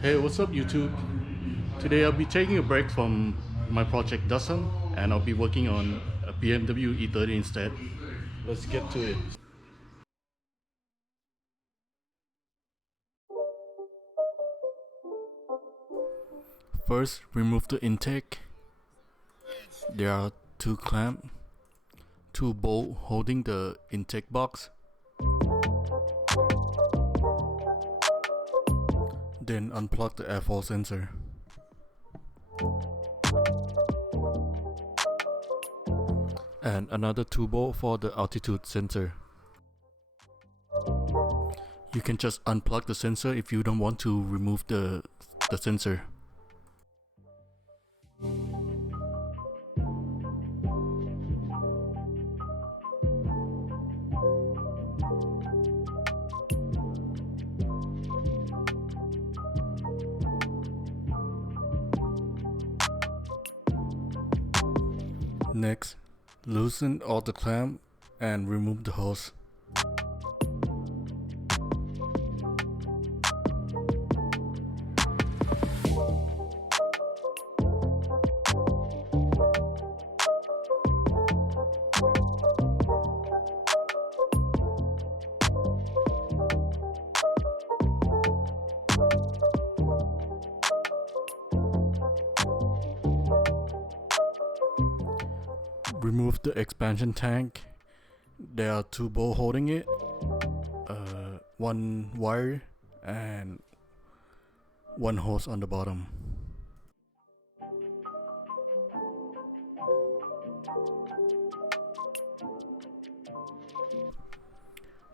Hey, what's up, YouTube? Today I'll be taking a break from my project Dozen and I'll be working on a BMW e30 instead. Let's get to it. First, remove the intake. There are two clamps, two bolts holding the intake box. Then unplug the airflow sensor. And another two bolts for the altitude sensor. You can just unplug the sensor if you don't want to remove the sensor. Next, loosen all the clamp and remove the hose. Remove the expansion tank. There are two bolts holding it, one wire and one hose on the bottom.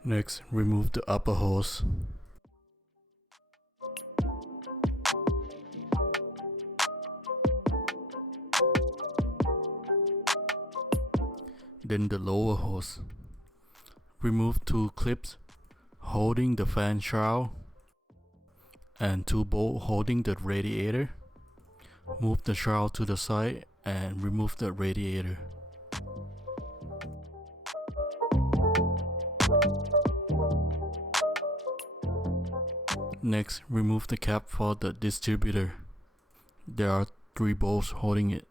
Next, remove the upper hose. Then the lower hose. Remove two clips holding the fan shroud and two bolts holding the radiator. Move the shroud to the side and remove the radiator. Next, remove the cap for the distributor. There are three bolts holding it.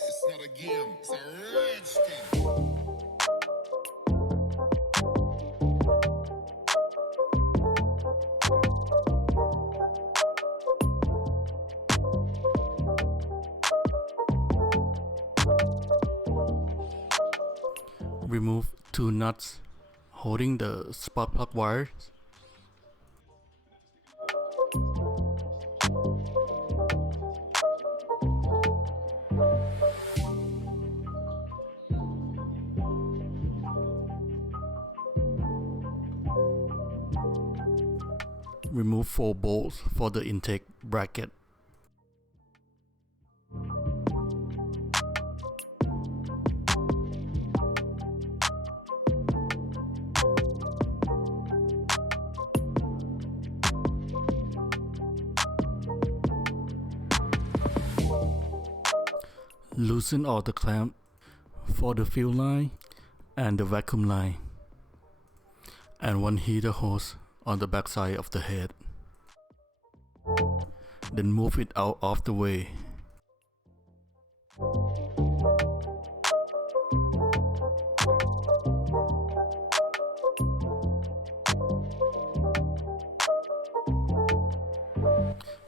It's not a game, it's a rich thing. Remove two nuts holding the spark plug wires. Remove four bolts for the intake bracket. Loosen all the clamp for the fuel line and the vacuum line, and one heater hose on the back side of the head. Then move it out of the way.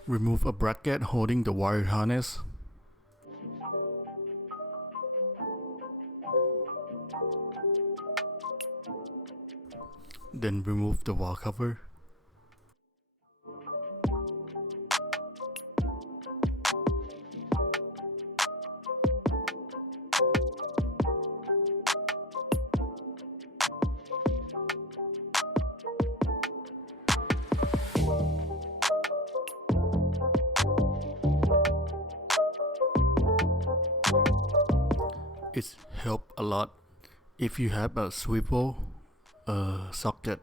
Remove a bracket holding the wire harness. Then remove the wall cover. It helps a lot if you have a swivel socket.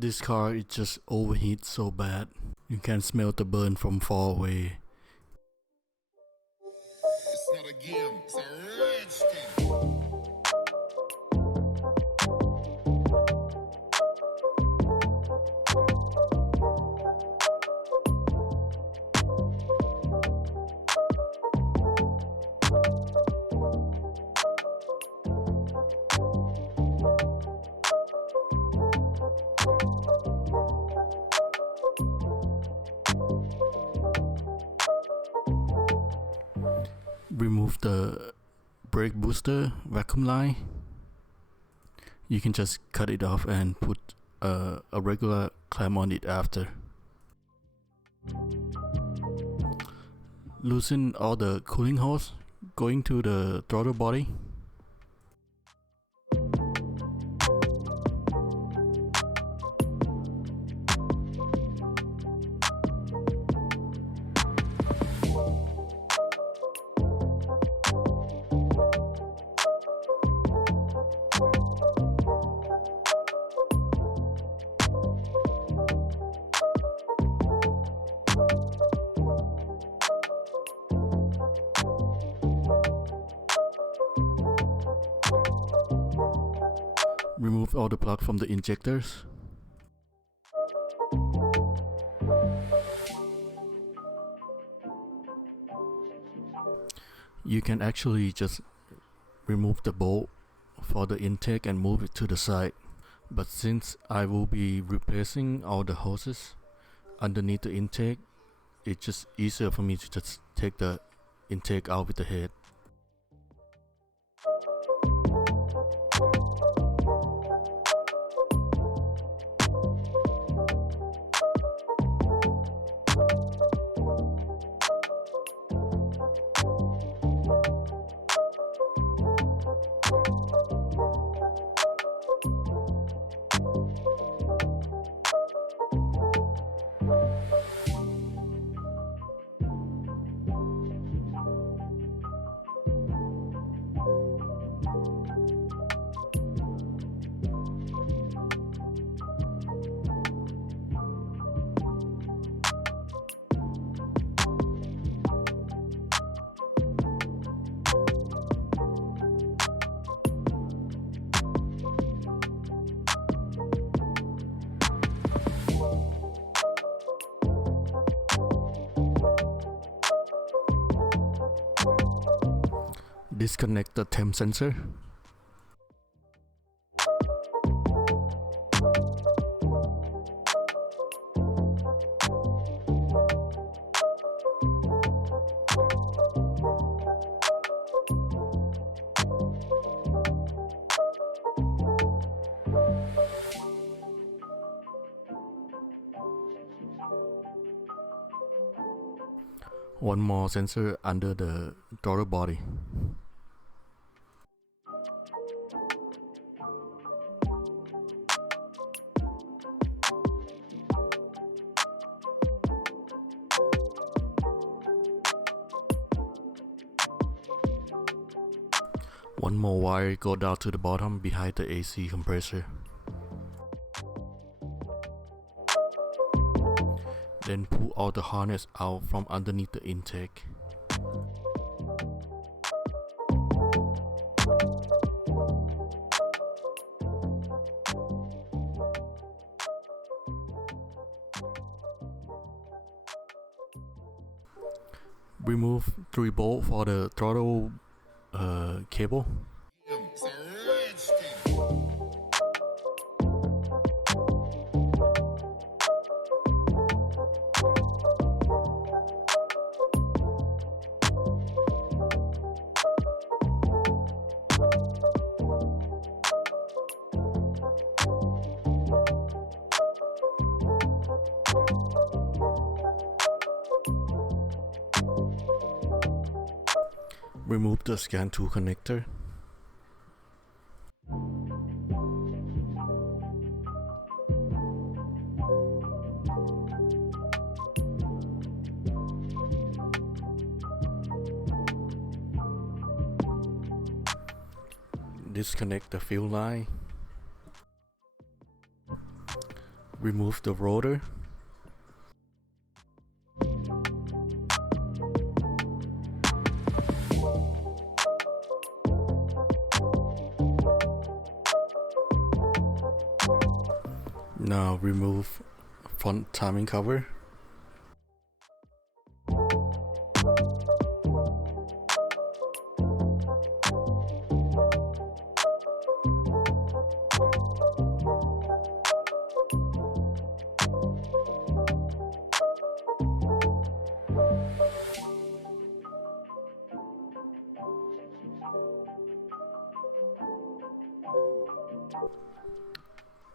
This car it just overheats so bad. You can smell the burn from far away. It's not a game, it's a rich thing. Remove the brake booster vacuum line. You can just cut it off and put a regular clamp on it after. Loosen all the cooling hose going to the throttle body. Remove all the plug from the injectors. You can actually just remove the bolt for the intake and move it to the side. But since I will be replacing all the hoses underneath the intake, it's just easier for me to just take the intake out with the head. Disconnect the temp sensor. One more sensor under the throttle body. One more wire go down to the bottom behind the AC compressor. Then pull all the harness out from underneath the intake. Remove 3 bolts for the throttle cable. It's a rich thing. Remove the scan tool connector. Disconnect the fuel line. Remove the rotor. Now remove front timing cover.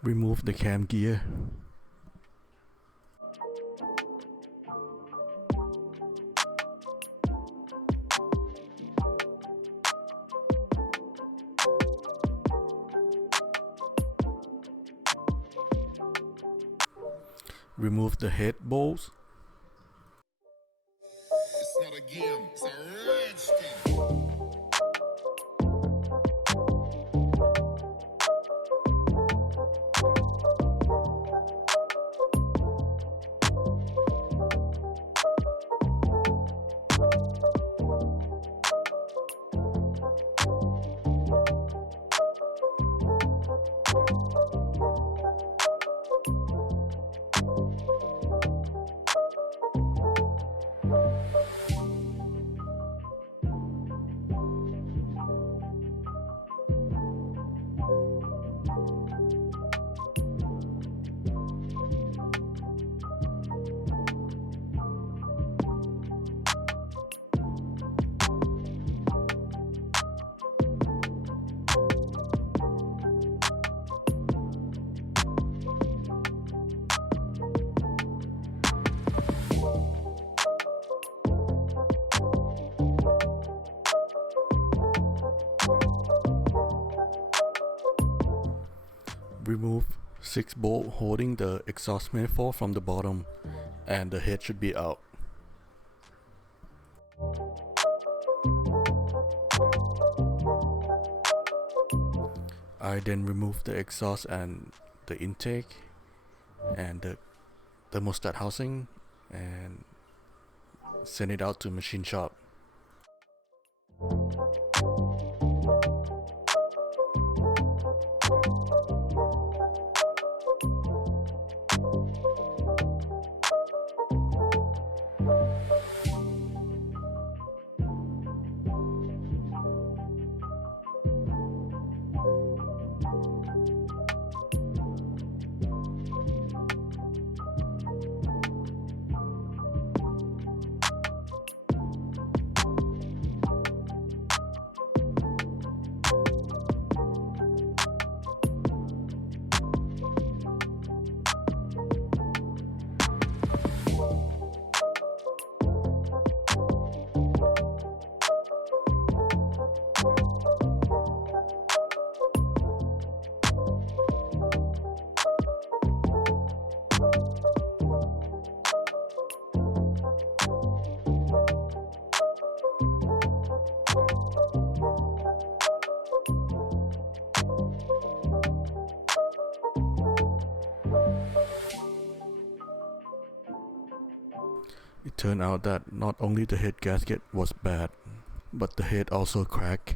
Remove the cam gear. Remove the head bolts. It's not a game, it's a rich thing. Remove 6 bolt holding the exhaust manifold from the bottom, and the head should be out. I then remove the exhaust and the intake and the thermostat housing and send it out to machine shop. It turned out that not only the head gasket was bad, but the head also cracked.